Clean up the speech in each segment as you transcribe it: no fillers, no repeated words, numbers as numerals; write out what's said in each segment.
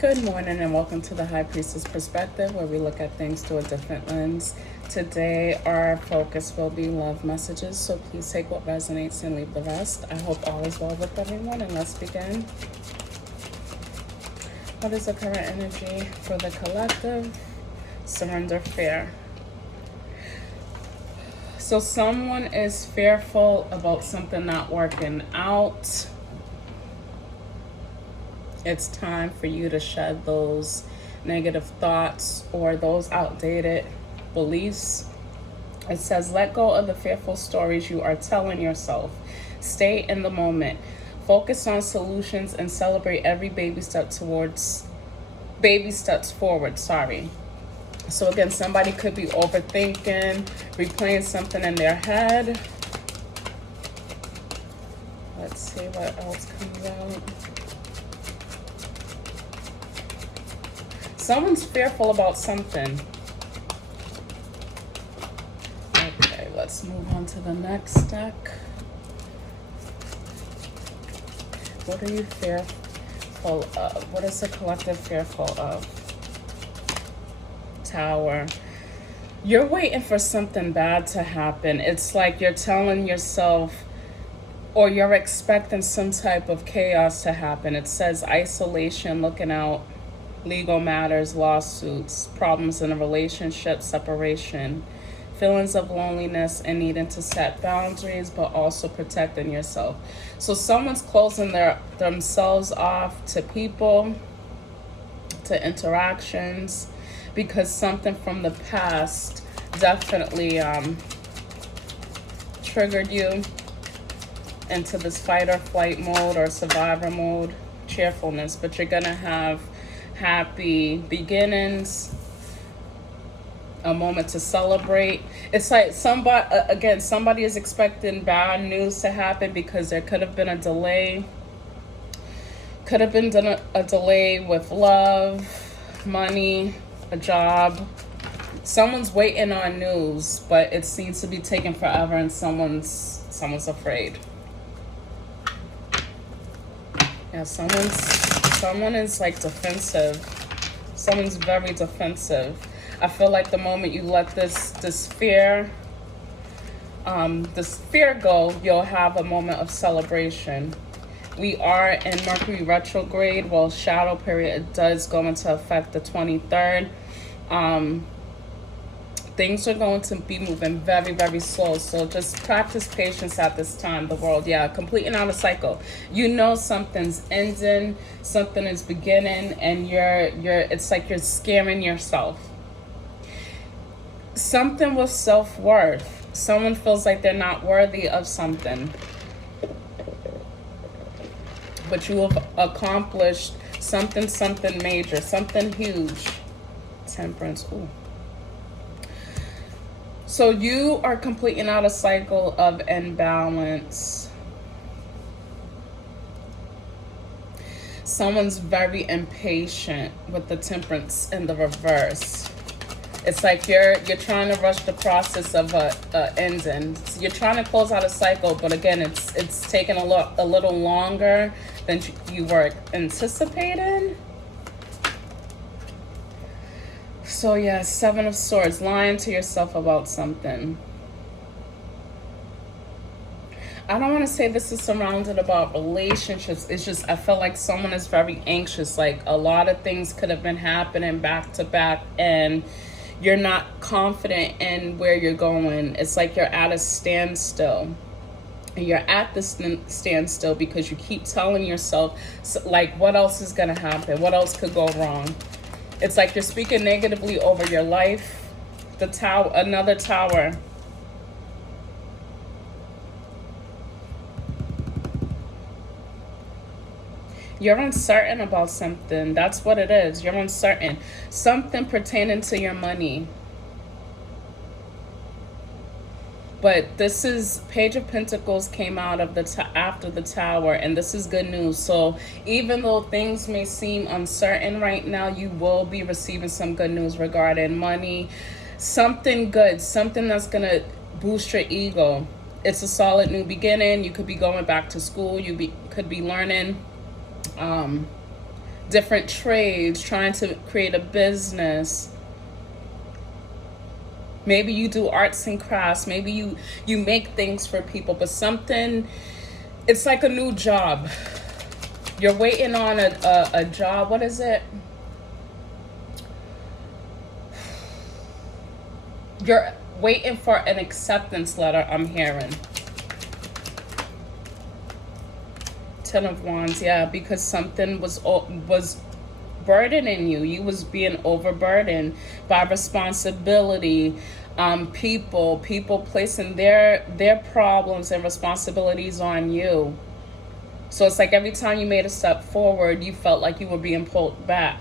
Good morning and welcome to the High Priestess Perspective, where we look at things through a different lens. Today our focus will be love messages, so please take what resonates and leave the rest. I hope all is well with everyone, and let's begin. What is the current energy for the collective? Surrender fear. So someone is fearful about something not working out. It's time for you to shed those negative thoughts or those outdated beliefs. It says, let go of the fearful stories you are telling yourself. Stay in the moment. Focus on solutions and celebrate every baby steps forward. So again, somebody could be overthinking, replaying something in their head. Let's see what else comes out. Someone's fearful about something. Okay, let's move on to the next deck. What are you fearful of? What is the collective fearful of? Tower. You're waiting for something bad to happen. It's like you're telling yourself, or you're expecting some type of chaos to happen. It says isolation, looking out, legal matters, lawsuits, problems in a relationship, separation, feelings of loneliness, and needing to set boundaries, but also protecting yourself. So someone's closing themselves off to people, to interactions, because something from the past definitely triggered you into this fight or flight mode or survivor mode, cheerfulness, but you're gonna have happy beginnings, a moment to celebrate. It's like somebody is expecting bad news to happen because there could have been a delay. Could have been a delay with love, money, a job. Someone's waiting on news, but it seems to be taking forever, and someone's afraid. Yeah, someone is like defensive. Someone's very defensive. I feel like the moment you let this fear go, you'll have a moment of celebration. We are in Mercury retrograde. Well, shadow period does go into effect the 23rd. Things are going to be moving very, very slow. So just practice patience at this time, the world. Yeah, completing out a cycle. You know something's ending, something is beginning, and it's like you're scaring yourself. Something with self-worth. Someone feels like they're not worthy of something. But you have accomplished something major, something huge. Temperance. Ooh. So you are completing out a cycle of imbalance. Someone's very impatient with the temperance in the reverse. It's like you're trying to rush the process of a ending. You're trying to close out a cycle, but again, it's taking a little longer than you were anticipating. So yeah, Seven of Swords, lying to yourself about something. I don't want to say this is surrounded about relationships. It's just I feel like someone is very anxious. Like a lot of things could have been happening back to back, and you're not confident in where you're going. It's like you're at a standstill. You're at this standstill because you keep telling yourself, like, what else is going to happen? What else could go wrong? It's like you're speaking negatively over your life. The tower, another tower. You're uncertain about something. That's what it is. You're uncertain. Something pertaining to your money. But this is Page of Pentacles came out of after the Tower, and this is good news. So even though things may seem uncertain right now, you will be receiving some good news regarding money. Something good, something that's going to boost your ego. It's a solid new beginning. You could be going back to school. You could be learning different trades, trying to create a business. Maybe you do arts and crafts. Maybe you make things for people, but something, it's like a new job. You're waiting on a job. What is it? You're waiting for an acceptance letter, I'm hearing. Ten of Wands, yeah, because something was burdening you. You was being overburdened by responsibility. People placing their problems and responsibilities on you. So it's like every time you made a step forward, you felt like you were being pulled back.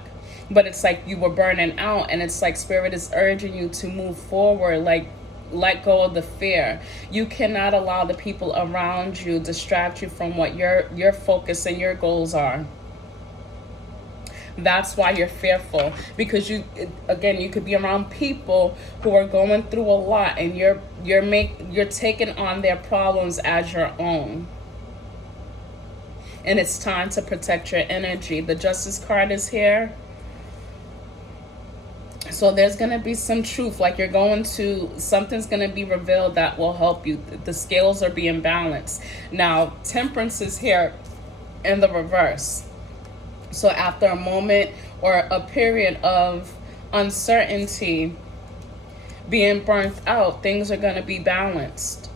But it's like you were burning out, and it's like Spirit is urging you to move forward, like let go of the fear. You cannot allow the people around you distract you from what your focus and your goals are. That's why you're fearful, because you could be around people who are going through a lot, and you're taking on their problems as your own. And it's time to protect your energy. The Justice card is here. So there's going to be some truth, like something's going to be revealed that will help you. The scales are being balanced. Now, Temperance is here in the reverse. So after a moment or a period of uncertainty, being burnt out, things are going to be balanced.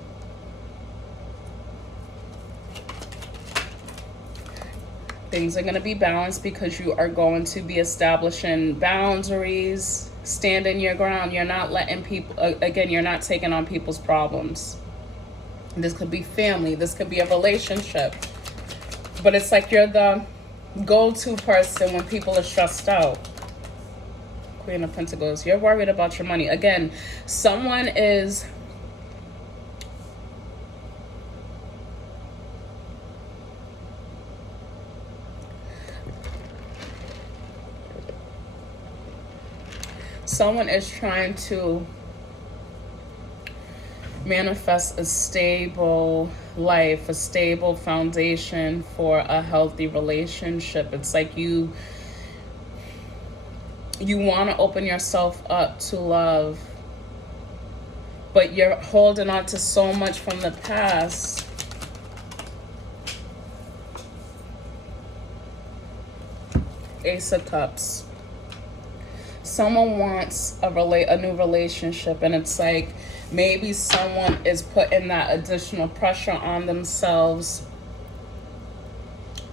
Things are going to be balanced because you are going to be establishing boundaries, standing your ground. You're not letting people, you're not taking on people's problems. This could be family. This could be a relationship. But it's like you're the go-to person when people are stressed out. Queen of Pentacles. You're worried about your money. Again, someone is... Someone is trying to manifest a stable life, a stable foundation for a healthy relationship. It's like you want to open yourself up to love, but you're holding on to so much from the past. Ace of Cups. Someone wants a new relationship, and it's like maybe someone is putting that additional pressure on themselves,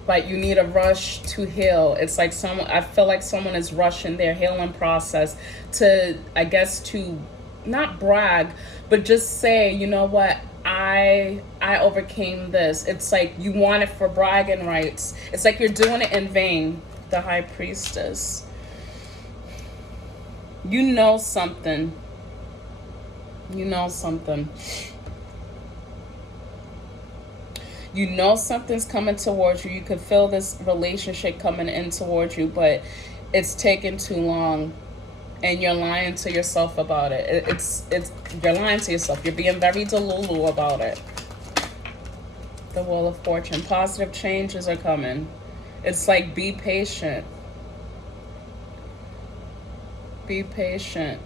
but you need a rush to heal. It's like I feel like someone is rushing their healing process to, I guess, to not brag, but just say, you know what, I overcame this. It's like you want it for bragging rights. It's like you're doing it in vain. The High Priestess. You know something. You know something. You know something's coming towards you. You could feel this relationship coming in towards you, but it's taking too long. And you're lying to yourself about it. You're lying to yourself. You're being very delulu about it. The Wheel of Fortune. Positive changes are coming. It's like, be patient. Be patient.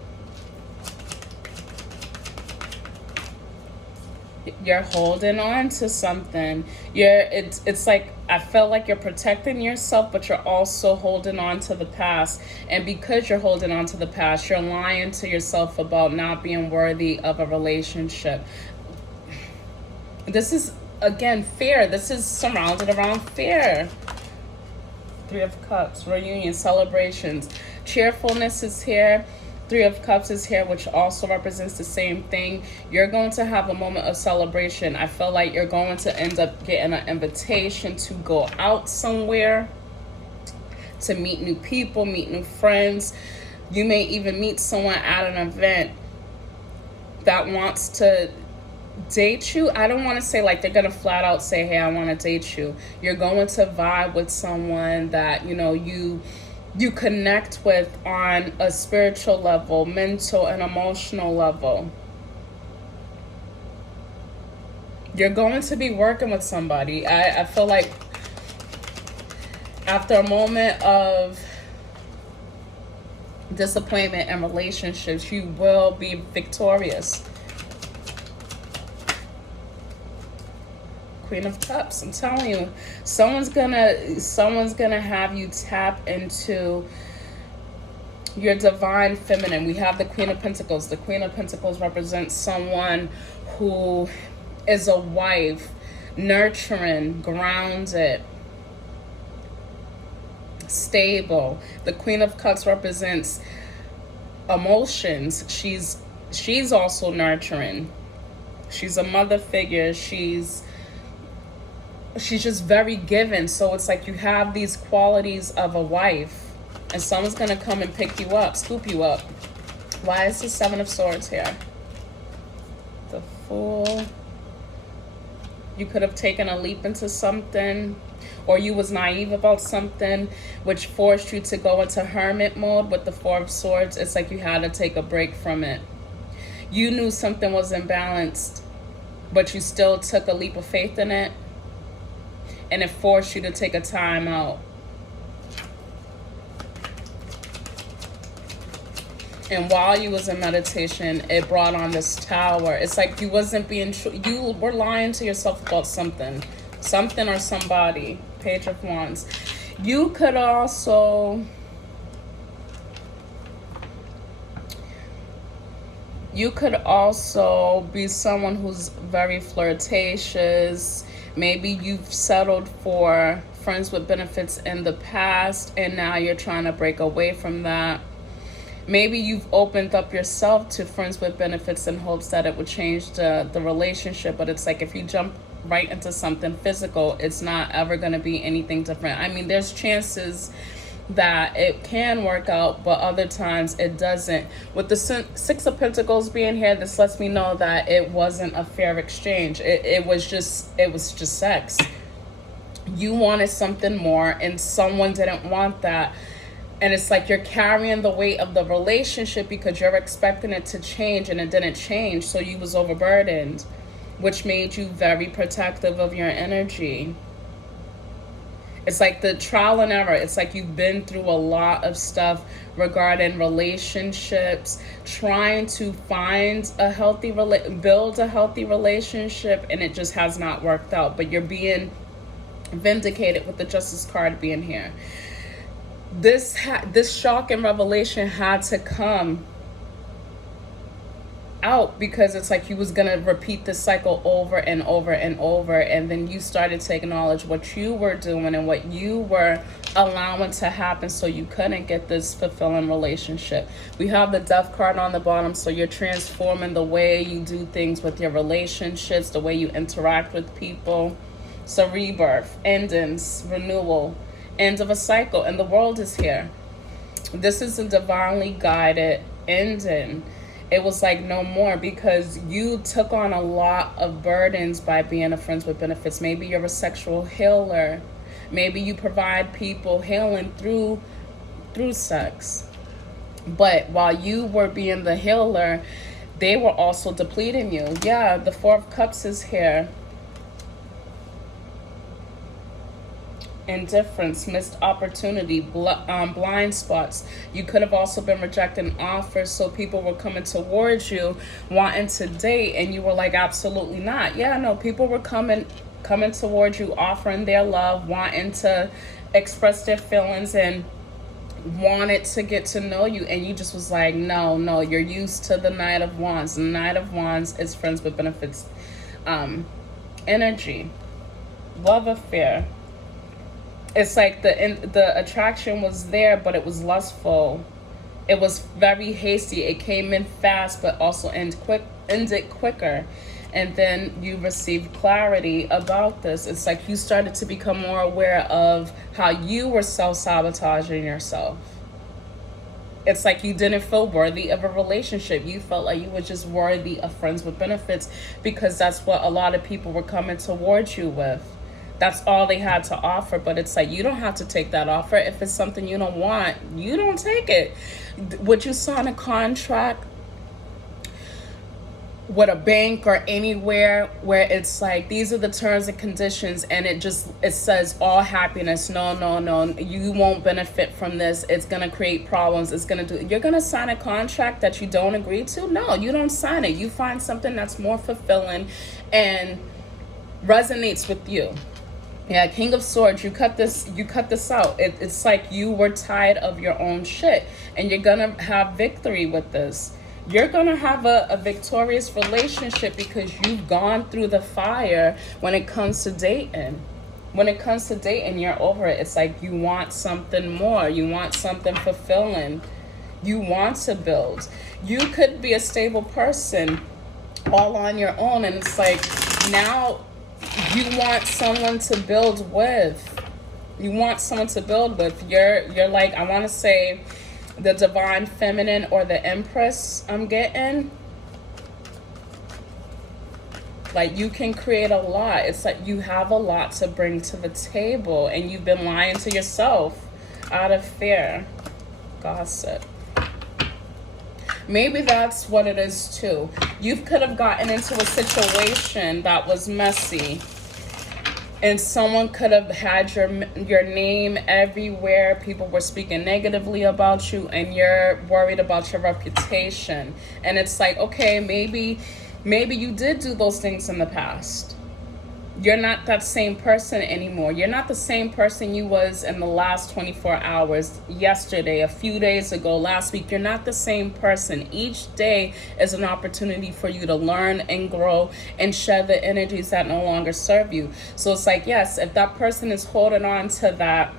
You're holding on to something. It's like, I feel like you're protecting yourself, but you're also holding on to the past. And because you're holding on to the past, you're lying to yourself about not being worthy of a relationship. This is, again, fear. This is surrounded around fear. Three of Cups, reunion, celebrations. Cheerfulness is here. Three of Cups is here, which also represents the same thing. You're going to have a moment of celebration. I feel like you're going to end up getting an invitation to go out somewhere, to meet new people, meet new friends. You may even meet someone at an event that wants to date you. I don't want to say like they're going to flat out say, hey, I want to date you. You're going to vibe with someone that, you know, you connect with on a spiritual level, mental and emotional level. You're going to be working with somebody. I feel like After a moment of disappointment in relationships, you will be victorious. Queen of Cups. I'm telling you, someone's gonna have you tap into your divine feminine. We have the Queen of Pentacles. The Queen of Pentacles represents someone who is a wife, nurturing, grounded, stable. The Queen of Cups represents emotions. She's also nurturing. She's a mother figure. She's just very given. So it's like you have these qualities of a wife, and someone's gonna come and pick you up, scoop you up. Why is the Seven of Swords here? The Fool. You could have taken a leap into something, or you was naive about something, which forced you to go into hermit mode. With the Four of Swords, it's like you had to take a break from it. You knew something was imbalanced, but you still took a leap of faith in it, and it forced you to take a time out. And while you was in meditation, it brought on this Tower. It's like you wasn't being true. You were lying to yourself about something or somebody. Page of Wands. You could also be someone who's very flirtatious. Maybe you've settled for friends with benefits in the past, and now you're trying to break away from that. Maybe you've opened up yourself to friends with benefits in hopes that it would change the relationship, but it's like if you jump right into something physical, it's not ever going to be anything different. I mean, there's chances that it can work out, but other times it doesn't. With the Six of Pentacles being here, this lets me know that it wasn't a fair exchange. It was just sex. You wanted something more, and someone didn't want that. And it's like you're carrying the weight of the relationship because you're expecting it to change, and it didn't change. So you was overburdened, which made you very protective of your energy. It's like the trial and error. It's like you've been through a lot of stuff regarding relationships, trying to find a healthy build a healthy relationship, and it just has not worked out. But you're being vindicated with the Justice card being here. This shock and revelation had to come out because it's like you was gonna repeat this cycle over and over and over, and then you started to acknowledge what you were doing and what you were allowing to happen, so you couldn't get this fulfilling relationship. We have the Death card on the bottom, so you're transforming the way you do things with your relationships, the way you interact with people. So rebirth, endings, renewal, end of a cycle, and the World is here. This is a divinely guided ending. It was like no more, because you took on a lot of burdens by being a friends with benefits. Maybe you're a sexual healer. Maybe you provide people healing through sex. But while you were being the healer, they were also depleting you. Yeah, the Four of Cups is here. Indifference, missed opportunity, blind spots. You could have also been rejecting offers, so people were coming towards you wanting to date, and you were like, absolutely not. Yeah, no, people were coming towards you, offering their love, wanting to express their feelings, and wanted to get to know you, and you just was like, no, you're used to the Knight of Wands. The Knight of Wands is friends with benefits energy. Love affair. It's like the attraction was there, but it was lustful. It was very hasty. It came in fast, but also ended quicker. And then you received clarity about this. It's like you started to become more aware of how you were self-sabotaging yourself. It's like you didn't feel worthy of a relationship. You felt like you were just worthy of friends with benefits, because that's what a lot of people were coming towards you with. That's all they had to offer. But it's like, you don't have to take that offer. If it's something you don't want, you don't take it. Would you sign a contract with a bank or anywhere where it's like these are the terms and conditions, and it says all happiness. No, no, no, you won't benefit from this. It's gonna create problems. It's gonna do. You're gonna sign a contract that you don't agree to? No, you don't sign it. You find something that's more fulfilling and resonates with you. Yeah, King of Swords, you cut this out. It's like you were tired of your own shit, and you're gonna have victory with this. You're gonna have a victorious relationship because you've gone through the fire when it comes to dating. When it comes to dating, you're over it. It's like you want something more. You want something fulfilling. You want to build. You could be a stable person all on your own, and it's like now you want someone to build with. You want someone to build with. You're like, I want to say the divine feminine or the empress I'm getting. Like, you can create a lot. It's like you have a lot to bring to the table, and you've been lying to yourself out of fear. Gossip. Maybe that's what it is too. You could have gotten into a situation that was messy, and someone could have had your name everywhere. People were speaking negatively about you, and you're worried about your reputation. And it's like, okay, maybe you did do those things in the past. You're not that same person anymore. You're not the same person you was in the last 24 hours, yesterday, a few days ago, last week. You're not the same person. Each day is an opportunity for you to learn and grow and shed the energies that no longer serve you. So it's like, yes, if that person is holding on to that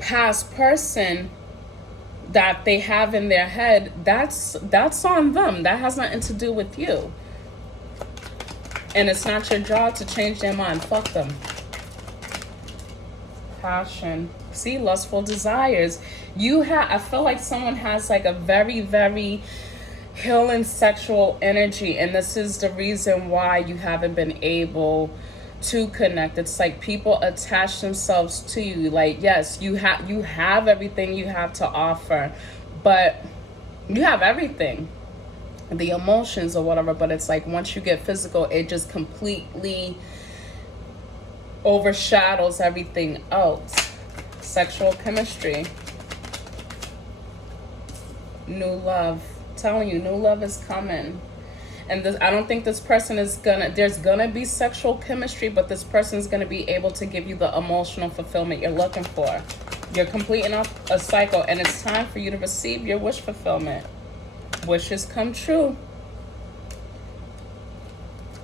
past person that they have in their head, that's on them. That has nothing to do with you. And it's not your job to change their mind. Fuck them. Passion. See, lustful desires. I feel like someone has like a very, very healing sexual energy, and this is the reason why you haven't been able to connect. It's like people attach themselves to you. Like, yes, you have everything you have to offer, but you have everything, the emotions or whatever, but it's like once you get physical, it just completely overshadows everything else. Sexual chemistry. New love. I'm telling you, new love is coming. And I don't think this person there's gonna be sexual chemistry, but this person is gonna be able to give you the emotional fulfillment you're looking for. You're completing off a cycle, and it's time for you to receive your wish fulfillment. Wishes come true.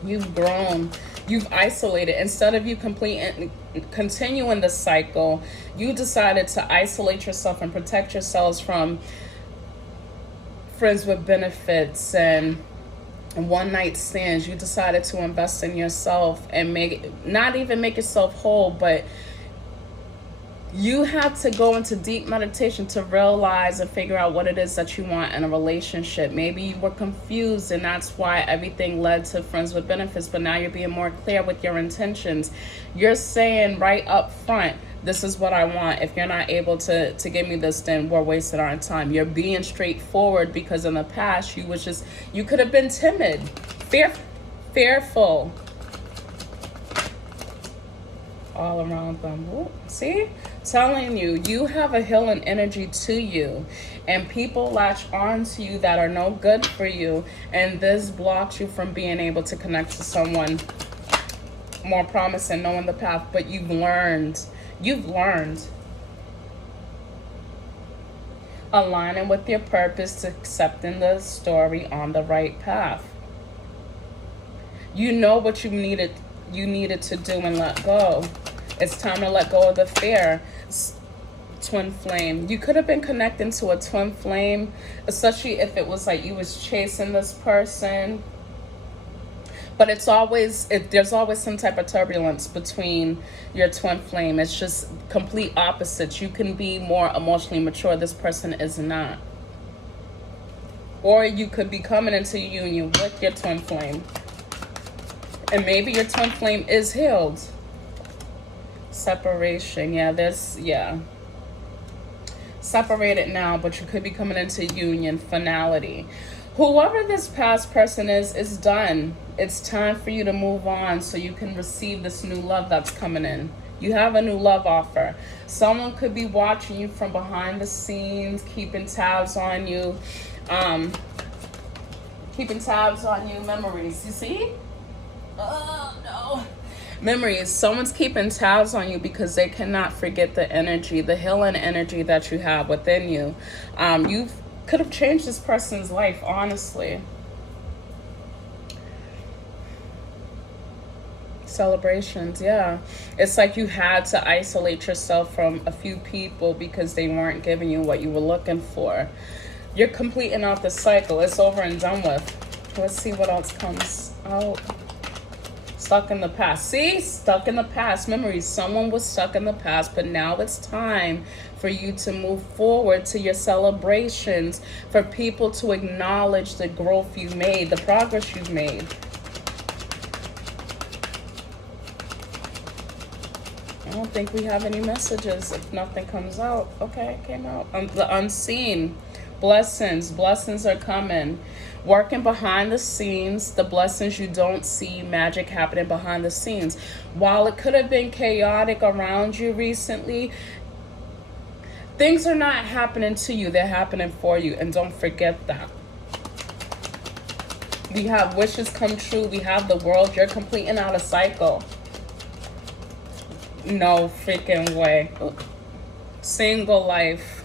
You've grown. You've isolated. Instead of you continuing the cycle, you decided to isolate yourself and protect yourselves from friends with benefits and one night stands. You decided to invest in yourself and not even make yourself whole, but you have to go into deep meditation to realize and figure out what it is that you want in a relationship. Maybe you were confused, and that's why everything led to friends with benefits, but now you're being more clear with your intentions. You're saying right up front, this is what I want. If you're not able to give me this, then we're wasting our time. You're being straightforward, because in the past you could have been timid, fearful. All around them. Ooh, see? Telling you, you have a healing energy to you, and people latch on to you that are no good for you, and this blocks you from being able to connect to someone more promising, knowing the path. But you've learned aligning with your purpose, accepting the story on the right path. You know what you needed to do and let go. It's time to let go of the fear. Twin flame. You could have been connecting to a twin flame, especially if it was like you was chasing this person. But there's always some type of turbulence between your twin flame. It's just complete opposites. You can be more emotionally mature. This person is not. Or you could be coming into union with your twin flame, and maybe your twin flame is healed. Separation. Separated now, but you could be coming into union. Finality. Whoever this past person is done. It's time for you to move on so you can receive this new love that's coming in. You have a new love offer. Someone could be watching you from behind the scenes, keeping tabs on you. Keeping tabs on you. Memories. You see? Oh, no. Memories. Someone's keeping tabs on you because they cannot forget the energy, the healing energy that you have within you. You could have changed this person's life, honestly. Celebrations, yeah. It's like you had to isolate yourself from a few people because they weren't giving you what you were looking for. You're completing out the cycle. It's over and done with. Let's see what else comes out. Stuck in the past. See? Stuck in the past. Memories. Someone was stuck in the past, but now it's time for you to move forward to your celebrations, for people to acknowledge the growth you made, the progress you've made. I don't think we have any messages if nothing comes out. Okay, it came out. The unseen. Blessings. Blessings are coming. Working behind the scenes, the blessings you don't see, magic happening behind the scenes. While it could have been chaotic around you recently, things are not happening to you. They're happening for you. And don't forget that. We have wishes come true. We have the world. You're completing out a cycle. No freaking way. Single life.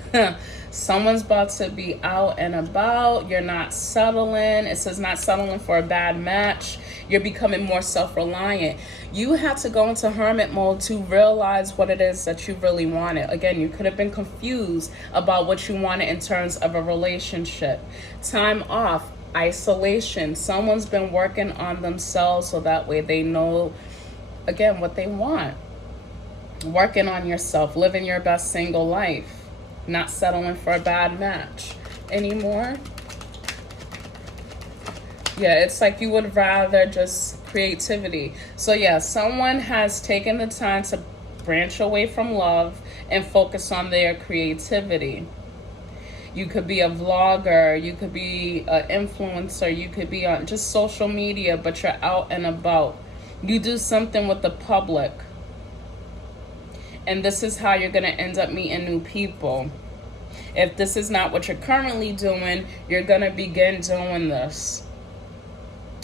Someone's about to be out and about. You're not settling. It says not settling for a bad match. You're becoming more self-reliant. You had to go into hermit mode to realize what it is that you really wanted. Again, you could have been confused about what you wanted in terms of a relationship. Time off. Isolation. Someone's been working on themselves so that way they know, again, what they want. Working on yourself, living your best single life, not settling for a bad match anymore. Yeah, it's like you would rather just creativity. So yeah, someone has taken the time to branch away from love and focus on their creativity. You could be a vlogger, you could be an influencer, you could be on just social media, but you're out and about. You do something with the public. And this is how you're going to end up meeting new people. If this is not what you're currently doing, you're going to begin doing this.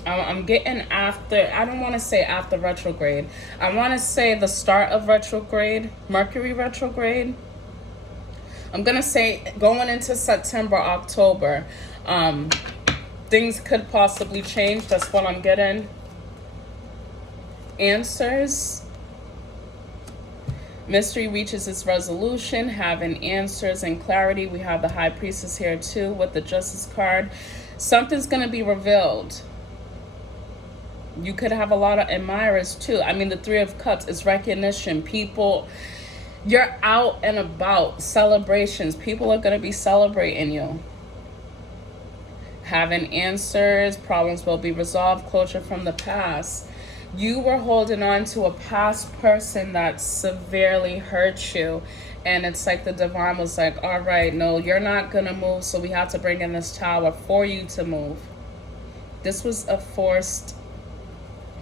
I'm getting after, I don't want to say after retrograde. I want to say the start of retrograde, Mercury retrograde. I'm going to say going into September, October, things could possibly change. That's what I'm getting. Answers. Mystery reaches its resolution, having answers and clarity. We have the High Priestess here too with the Justice card. Something's going to be revealed. You could have a lot of admirers too. I mean, the Three of Cups is recognition. People, you're out and about. Celebrations. People are going to be celebrating you. Having answers. Problems will be resolved. Closure from the past. You were holding on to a past person that severely hurt you. And it's like the divine was like, all right, no, you're not going to move. So we have to bring in this tower for you to move. This was a forced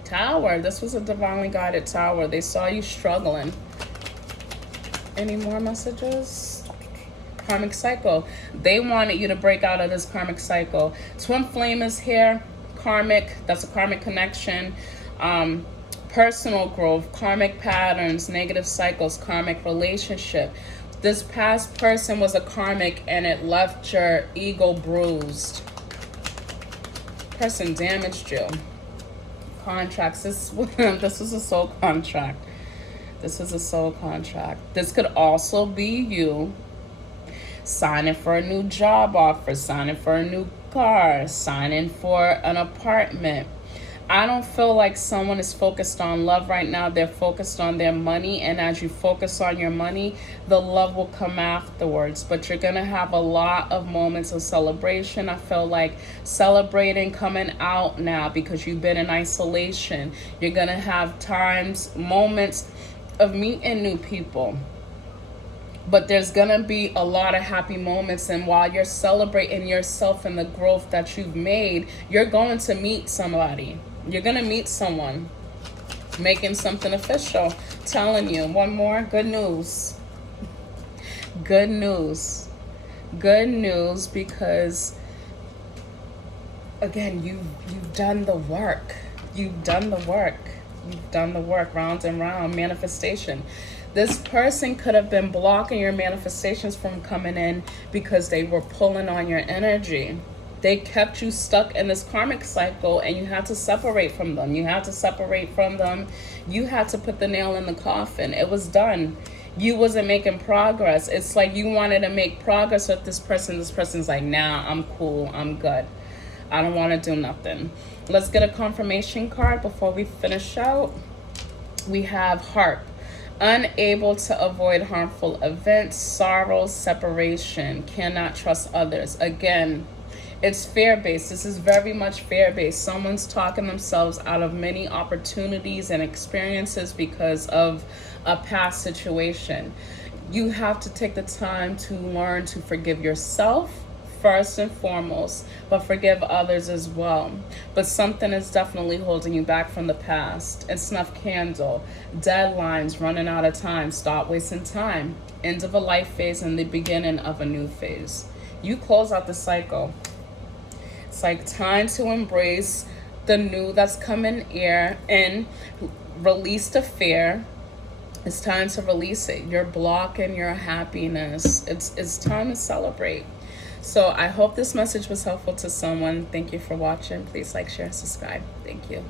tower. This was a divinely guided tower. They saw you struggling. Any more messages? Karmic cycle. They wanted you to break out of this karmic cycle. Twin flame is here. Karmic. That's a karmic connection. Personal growth, karmic patterns, negative cycles, karmic relationship. This past person was a karmic and it left your ego bruised. Person damaged you. Contracts. This is a soul contract. This is a soul contract. This could also be you signing for a new job offer, signing for a new car, signing for an apartment. I don't feel like someone is focused on love right now. They're focused on their money. And as you focus on your money, the love will come afterwards. But you're going to have a lot of moments of celebration. I feel like celebrating coming out now because you've been in isolation. You're going to have times, moments of meeting new people. But there's gonna be a lot of happy moments, and while you're celebrating yourself and the growth that you've made, you're going to meet somebody. You're gonna meet someone, making something official. Telling you, one more good news. Good news. Good news, because again, you've done the work. You've done the work. You've done the work, round and round, manifestation. This person could have been blocking your manifestations from coming in because they were pulling on your energy. They kept you stuck in this karmic cycle, and you had to separate from them. You had to separate from them. You had to put the nail in the coffin. It was done. You wasn't making progress. It's like you wanted to make progress with this person. This person's like, nah, I'm cool. I'm good. I don't want to do nothing. Let's get a confirmation card before we finish out. We have Harp. Unable to avoid harmful events, sorrow, separation, cannot trust others. Again, it's fear-based. This is very much fear-based. Someone's talking themselves out of many opportunities and experiences because of a past situation. You have to take the time to learn to forgive yourself first and foremost, but forgive others as well. But something is definitely holding you back from the past. And snuff candle, deadlines, running out of time, stop wasting time, end of a life phase and the beginning of a new phase. You close out the cycle. It's like time to embrace the new that's coming here and release the fear. It's time to release it. Your block and your happiness. It's time to celebrate. So I hope this message was helpful to someone. Thank you for watching. Please like, share, and subscribe. Thank you.